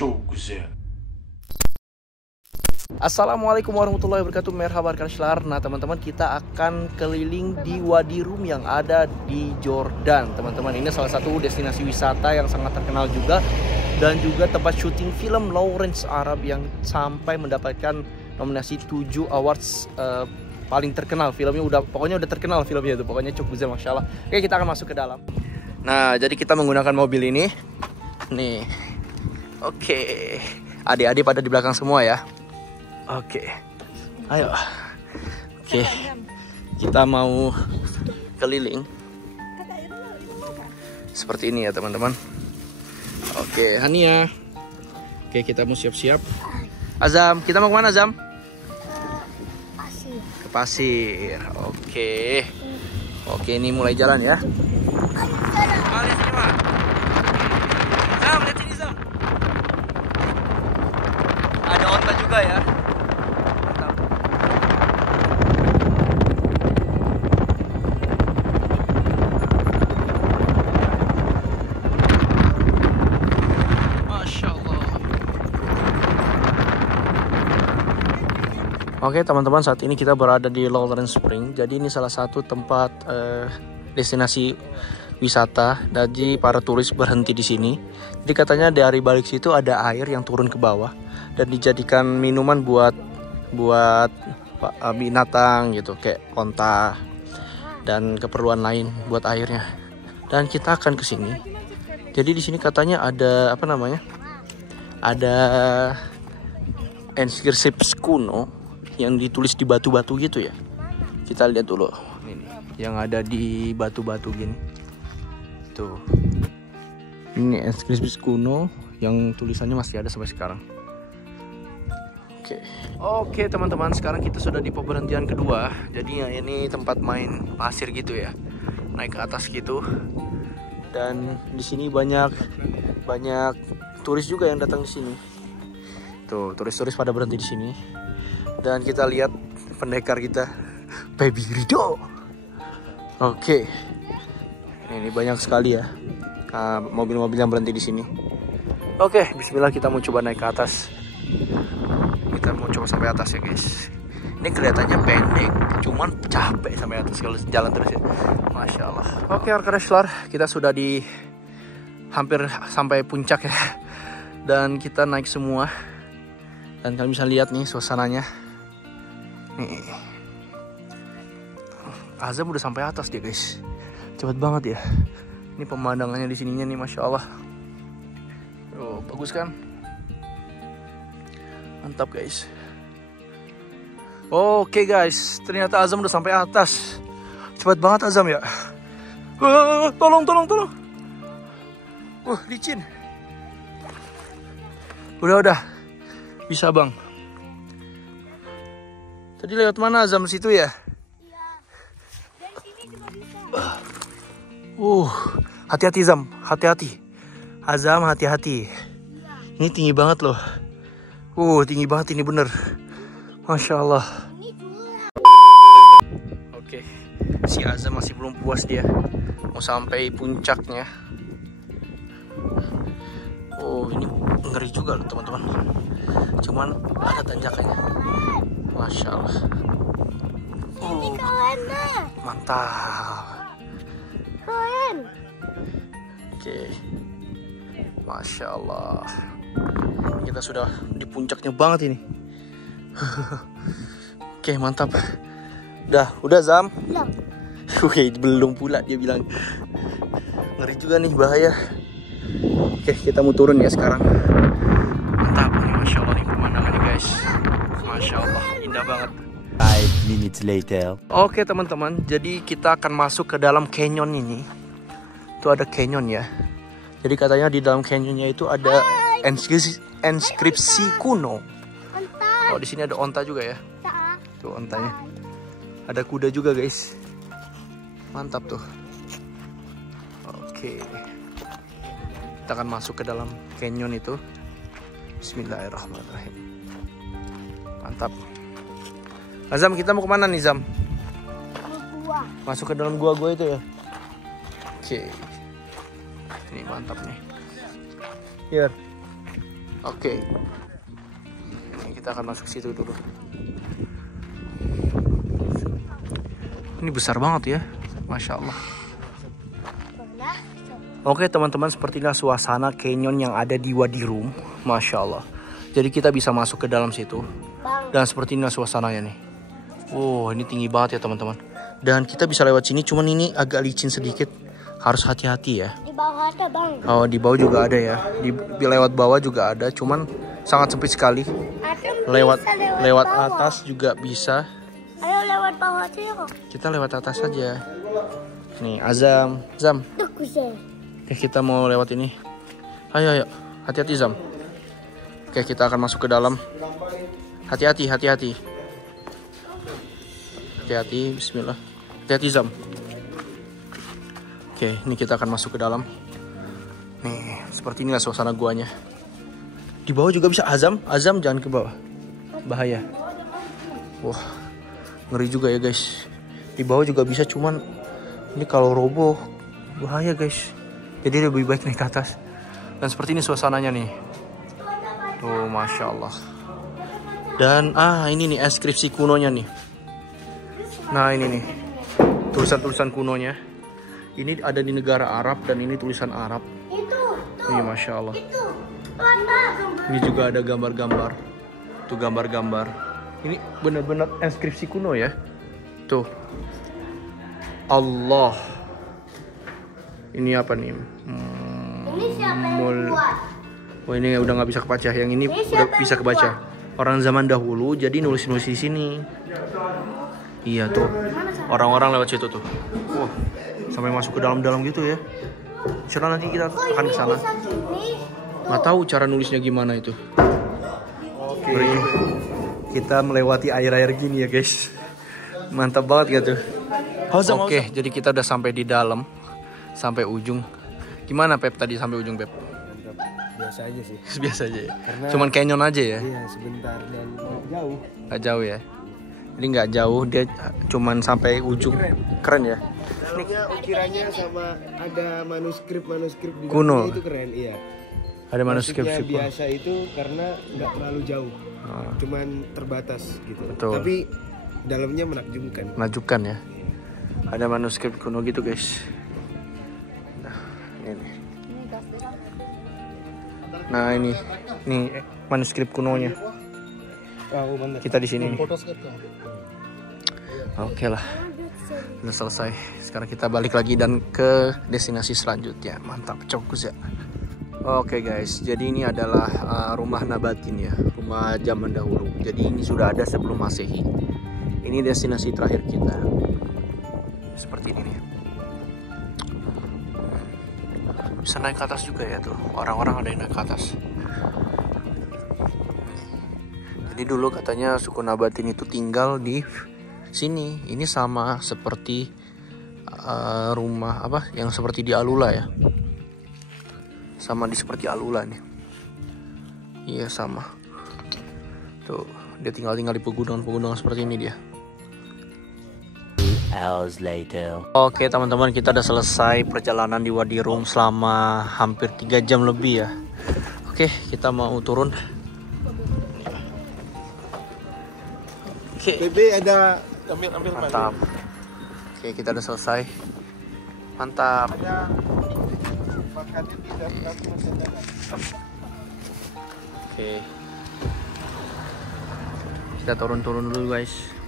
Çok güzel. Assalamualaikum warahmatullahi wabarakatuh. Merhaba Arkadaşlar. Nah teman-teman, kita akan keliling di Wadi Rum yang ada di Jordan. Teman-teman, ini salah satu destinasi wisata yang sangat terkenal juga, dan juga tempat syuting film Lawrence Arab yang sampai mendapatkan nominasi 7 awards paling terkenal. Filmnya pokoknya udah terkenal filmnya itu. Pokoknya cukup besar, masya Allah. Oke, kita akan masuk ke dalam. Nah, jadi kita menggunakan mobil ini. Nih. Oke. Adik-adik pada di belakang semua ya. Oke, ayo. Oke, kita mau keliling seperti ini ya teman-teman. Oke, Hania. Oke, kita mau siap-siap. Azam, kita mau kemana Azam? Ke pasir. Oke. Oke, ini mulai jalan ya. Lihat sini, Ma. Zam, lihat sini Zam. Ada onta juga ya. Oke teman-teman, saat ini kita berada di Lawrence Spring. Jadi ini salah satu tempat destinasi wisata. Jadi para turis berhenti di sini. Jadi katanya dari balik situ ada air yang turun ke bawah dan dijadikan minuman buat binatang gitu, kayak onta dan keperluan lain buat airnya. Dan kita akan ke sini. Jadi di sini katanya ada apa namanya? Ada inskripsi kuno yang ditulis di batu-batu gitu ya. Kita lihat dulu ini yang ada di batu-batu gini. Tuh. Ini inskripsi kuno yang tulisannya masih ada sampai sekarang. Oke teman-teman, sekarang kita sudah di pemberhentian kedua. Jadi ya ini tempat main pasir gitu ya. Naik ke atas gitu. Dan di sini banyak turis juga yang datang di sini. Tuh, turis-turis pada berhenti di sini. Dan kita lihat pendekar kita, Baby Rido. Oke, ini banyak sekali ya mobil-mobil yang berhenti di sini. Oke, Bismillah, kita mau coba naik ke atas. Kita mau coba sampai atas ya guys. Ini kelihatannya pendek, cuman capek sampai atas kalau jalan terus ya. Masya Allah. Oke Arkadaşlar, kita sudah hampir sampai puncak ya. Dan kita naik semua. Dan kalian bisa lihat nih suasananya. Nih. Azam udah sampai atas dia guys. Cepet banget ya. Ini pemandangannya di sininya nih, masya Allah. Oh, bagus kan? Mantap guys. Oke guys, ternyata Azam udah sampai atas. Cepet banget Azam ya. Tolong. Licin. Udah. Bisa bang. Tadi lewat mana Azam, situ ya? Iya. Dari sini juga bisa. Hati-hati Azam, hati-hati. Azam, hati-hati. Ini tinggi banget loh. Tinggi banget ini bener. Masya Allah. Oke, si Azam masih belum puas dia. Mau sampai puncaknya. Ini ngeri juga loh teman-teman. Cuman ada tanjakannya. Masya Allah. Mantap. Keren. Oke. Masya Allah. Kita sudah di puncaknya banget ini. Oke, mantap. Udah Zam? Belum. Belum pula dia bilang. Ngeri juga nih, bahaya. Oke, kita mau turun ya sekarang. Mantap nih, masya Allah nih pemandangannya guys. Masya Allah, indah banget. 5 minutes later. Oke teman-teman, jadi kita akan masuk ke dalam canyon ini. Itu ada canyon ya. Jadi katanya di dalam canyonnya itu ada inskripsi kuno. Oh, di sini ada onta juga ya. Tuh ontanya. Ada kuda juga guys. Mantap tuh. Oke. Kita akan masuk ke dalam canyon itu. Bismillahirrahmanirrahim. Mantap. Azam, kita mau kemana nih Zam? Gua. Masuk ke dalam gua-gua itu ya. Oke. Ini mantap nih. Here. Oke. Ini kita akan masuk situ dulu. Ini besar banget ya, Masya Allah. Oke teman-teman, sepertilah suasana canyon yang ada di Wadi Rum, Masya Allah. Jadi kita bisa masuk ke dalam situ. Dan seperti inilah suasananya nih. Wow, ini tinggi banget ya teman-teman. Dan kita bisa lewat sini, cuman ini agak licin sedikit. Harus hati-hati ya. Di bawah ada bang. Oh, di bawah juga ada ya. Di lewat bawah juga ada, cuman sangat sempit sekali. Lewat bawah. atas juga bisa. Ayo lewat bawah aja ya kok. Kita lewat atas saja. Nih, Azam, Zam. Oke, kita mau lewat ini. Ayo, hati-hati Zam. Oke, kita akan masuk ke dalam. Hati-hati. Hati-hati, bismillah. Hati-hati Zam. Oke, ini kita akan masuk ke dalam. Nih, seperti inilah suasana guanya. Di bawah juga bisa. Azam jangan ke bawah. Bahaya. Wah, ngeri juga ya guys. Di bawah juga bisa, cuman ini kalau roboh bahaya guys. Jadi lebih baik naik ke atas. Dan seperti ini suasananya nih. Tuh, Masya Allah. Dan ini nih inskripsi kunonya nih. Nah ini nih tulisan-tulisan kunonya. Ini ada di negara Arab dan ini tulisan Arab. Ini Masya Allah. Ini juga ada gambar-gambar. Tuh gambar-gambar. Ini benar-benar inskripsi kuno ya. Tuh. Allah. Ini apa nih? Ini siapa yang buat? Oh, ini udah nggak bisa kebaca. Yang ini udah bisa kebaca. Orang zaman dahulu jadi nulis-nulis di sini. Iya tuh. Orang-orang lewat situ tuh. Wah, sampai masuk ke dalam-dalam gitu ya. Insya nanti kita akan ke sana. Nggak tahu cara nulisnya gimana itu. Oke. Kita melewati air-air gini ya guys. Mantap banget gitu. Oke, jadi kita udah sampai di dalam. Sampai ujung. Gimana Pep tadi sampai ujung Pep? Biasa aja sih. Biasa aja ya. Karena, cuman canyon aja ya. Iya, sebentar dan nggak jauh. Nggak jauh ya. Jadi nggak jauh, dia cuman sampai ujung. Keren ya. Ukirannya sama ada manuskrip di kuno. Itu keren, iya. Ada manuskrip kuno. Biasa itu karena nggak terlalu jauh. Cuman terbatas gitu. Betul. Tapi dalamnya menakjubkan. Menakjubkan ya. Ada manuskrip kuno gitu guys. Nah ini manuskrip kunonya. Kita di sini. Oke lah, udah selesai. Sekarang kita balik lagi dan ke destinasi selanjutnya. Mantap, cokus ya. Oke guys, jadi ini adalah rumah Nabatin ya, rumah zaman dahulu. Jadi ini sudah ada sebelum Masehi. Ini destinasi terakhir kita. Seperti ini nih. Bisa naik ke atas juga ya tuh. Orang-orang ada yang naik ke atas. Jadi dulu katanya suku Nabatin itu tinggal di sini. Ini sama seperti rumah apa yang seperti di Alula ya. Sama seperti Alula nih. Iya sama. Tuh, dia tinggal di pegunungan seperti ini dia. Hours later. Oke teman-teman, kita udah selesai perjalanan di Wadi Rum selama hampir 3 jam lebih ya. Oke, kita mau turun. Oke. BB ada ambil Mantap. Oke, kita udah selesai. Mantap. Oke. Kita turun dulu guys.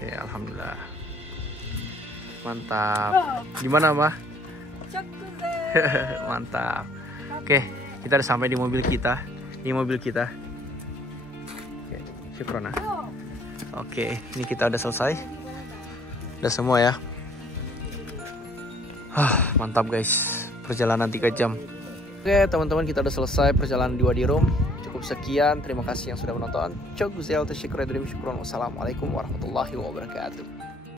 Oke, alhamdulillah. Mantap. Gimana, Mbak? Mantap. Oke, kita udah sampai di mobil kita. Ini mobil kita. Oke, syukrona. Oke, ini kita udah selesai. Udah semua ya. Mantap guys. Perjalanan 3 jam. Oke, teman-teman, kita udah selesai perjalanan di Wadi Rum. Cukup sekian, terima kasih yang sudah menonton. Wassalamualaikum warahmatullahi wabarakatuh.